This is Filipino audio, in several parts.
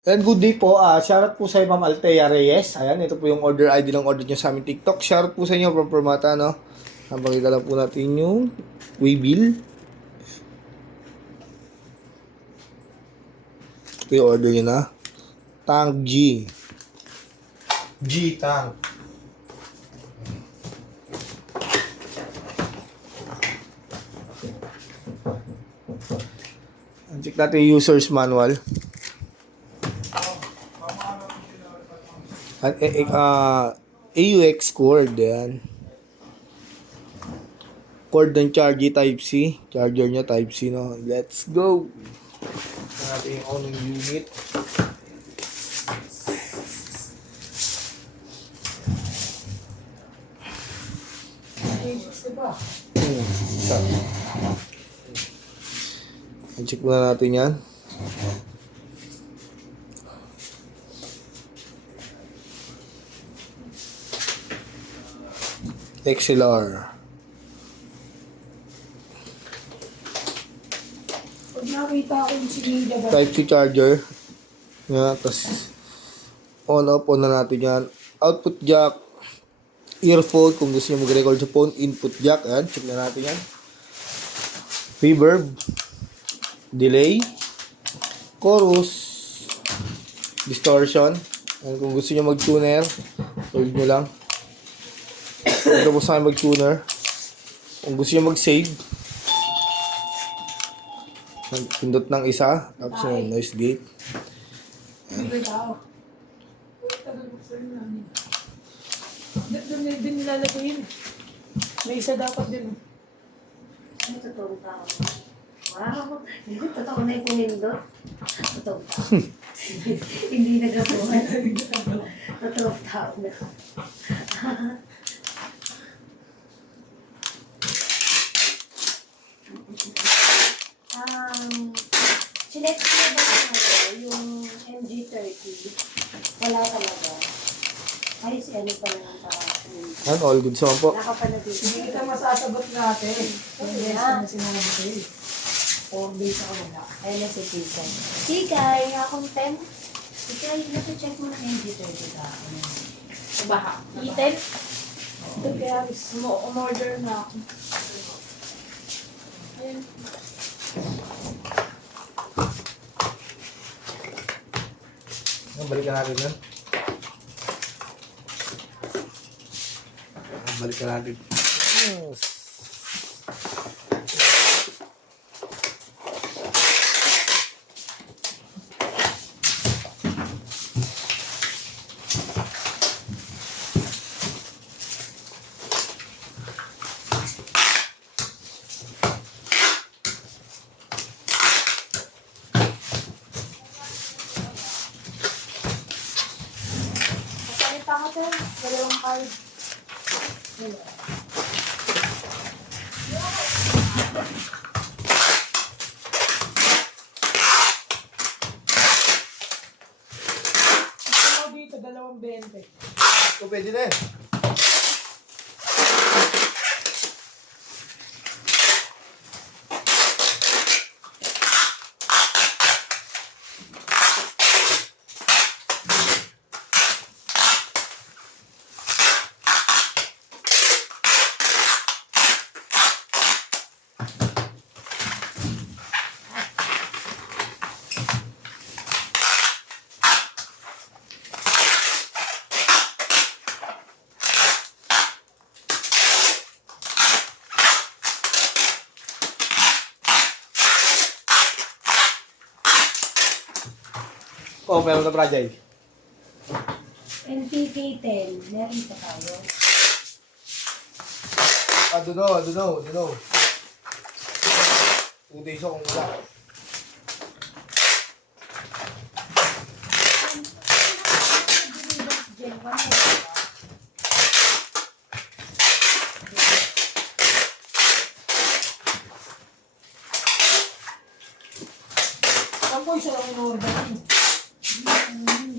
And good day po. Shoutout po sa Ma'am Althea Reyes. Ayan, ito po yung order ID ng order nyo sa aming TikTok. Shoutout po sa inyo from Permata, no? Napakita lang po natin yung waybill. Ito yung order nyo na. Tank G. G-Tank. Check natin yung user's manual. At AUX cord, yan. Cord ng charger Type-C. Charger niya Type-C, no? Let's go! Ito natin yung on unit. Check muna natin yan. XLR. Pag nakita ko yung sinila ba? Type-C charger. Yan, tapos on na natin yan. Output jack. Earphone kung gusto nyo mag-record sa phone. Input jack. Yan, check na natin yan. Reverb. Delay. Chorus. Distortion. Yan, kung gusto nyo mag-tuner, hold nyo lang. Ito po sa akin mag-tuner. Kung gusto nyo mag-save, pindot ng isa. Tapos yung noise gate. Hindi tao. Doon din nilalagay yun. May isa dapat din. Ano totoong tao? Wow! Hindi, totoo na yung pinindot. Totoong tao. Hindi nagabuhan. Totoong tao na. Sinek ko na ba yung MG30? Wala talaga. Ay, si ano pa lang ang Yan, all good sa po. nakapanood Hindi kita masasagot natin. Hindi na sinabi ko eh. 4 days ako wala. Ay, na si Tikay. Tikay, akong tem. Tikay, nato-check mo na MG30 ka. Sa baha. Iten? Ito kaya umorder na ako. Ayan. Balikan natin yan. Balikan natin. Yes. Kapalit ako ito. Dalawang card. Ito dito, 2.20. Ito pwede na eh. Oh, meron na project. NPK10. Meron pa tayo. I don't know. 2 days akong wala. Gen 1 na ba? Ang po isa lang in-order.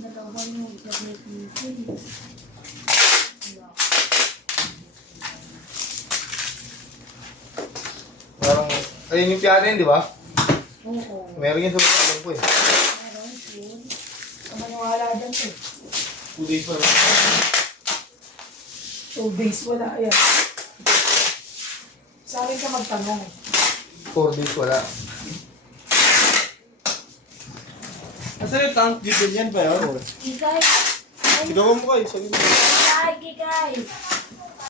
Dalawa yung WPC. Parang, ayun yung piyanin, di ba? Oo. Meron yun sa mga alam ko eh. Meron yun. Sa maniwala dyan to. 2 days pa. 2 days wala. Ayan. Sa akin ka magtanong. 4 days wala. Asan yung tank dito niyan ba yun? Kikay. Sigawan mo kayo, sabi mo. Kikay, kikay.